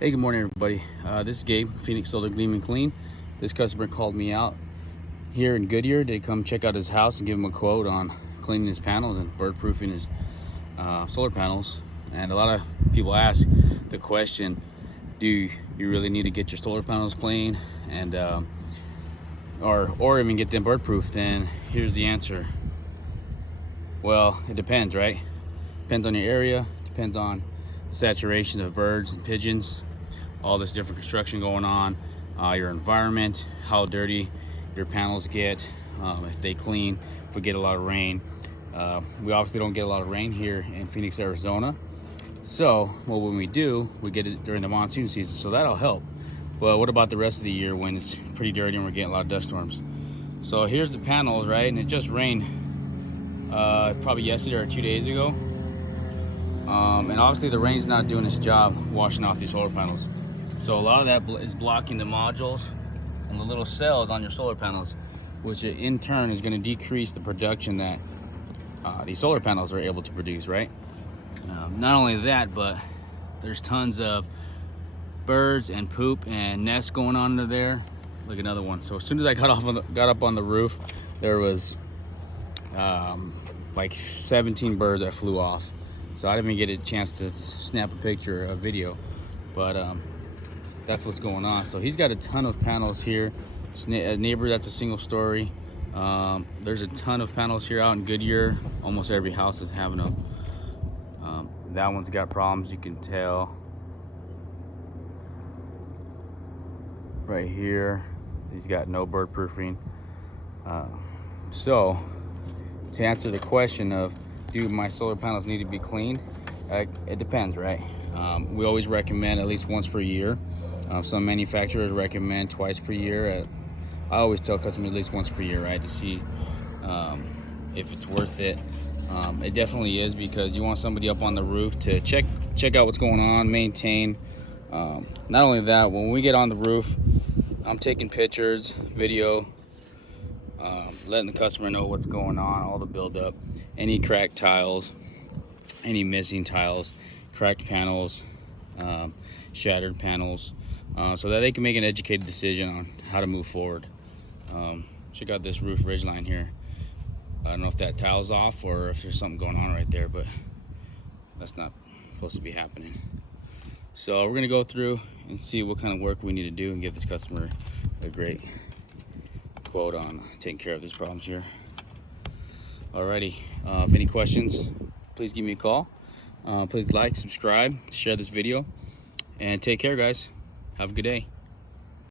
Hey, good morning, everybody. This is Gabe, Phoenix Solar Gleam and Clean. This customer called me out here in Goodyear to come check out his house and give him a quote on cleaning his panels and bird proofing his solar panels. And a lot of people ask the question, do you really need to get your solar panels clean and or even get them bird proofed? And here's the answer. Well, it depends, right? Depends on your area, depends on the saturation of birds and pigeons, all this different construction going on, your environment, how dirty your panels get, if they clean, if we get a lot of rain. We obviously don't get a lot of rain here in Phoenix, Arizona. So, well, when we do, we get it during the monsoon season, so that'll help. But what about the rest of the year when it's pretty dirty and we're getting a lot of dust storms? So here's the panels, right? And it just rained probably yesterday or 2 days ago. And obviously the rain's not doing its job washing off these solar panels. So a lot of that is blocking the modules and the little cells on your solar panels, which in turn is going to decrease the production that these solar panels are able to produce, right? Not only that, but there's tons of birds and poop and nests going on under there. Look, another one. So as soon as I got up on the roof, there was like 17 birds that flew off. So I didn't even get a chance to snap a picture or a video, but that's what's going on. So he's got a ton of panels here. A neighbor that's a single story. There's a ton of panels here out in Goodyear. Almost every house is having them. That one's got problems, you can tell. Right here, he's got no bird proofing. So to answer the question of, do my solar panels need to be cleaned? It depends, right? We always recommend at least once per year. Some manufacturers recommend twice per year. I always tell customers at least once per year, right, to see if it's worth it. It definitely is, because you want somebody up on the roof to check out what's going on, maintain. Not only that, when we get on the roof, I'm taking pictures, video, letting the customer know what's going on, all the buildup, any cracked tiles, any missing tiles, cracked panels, shattered panels, so that they can make an educated decision on how to move forward. Check out this roof ridge line here. I don't know if that tile's off or if there's something going on right there, but that's not supposed to be happening. So we're gonna go through and see what kind of work we need to do and give this customer a great quote on taking care of these problems here. Alrighty, if any questions, please give me a call. Please like, subscribe, share this video, and take care, guys. Have a good day.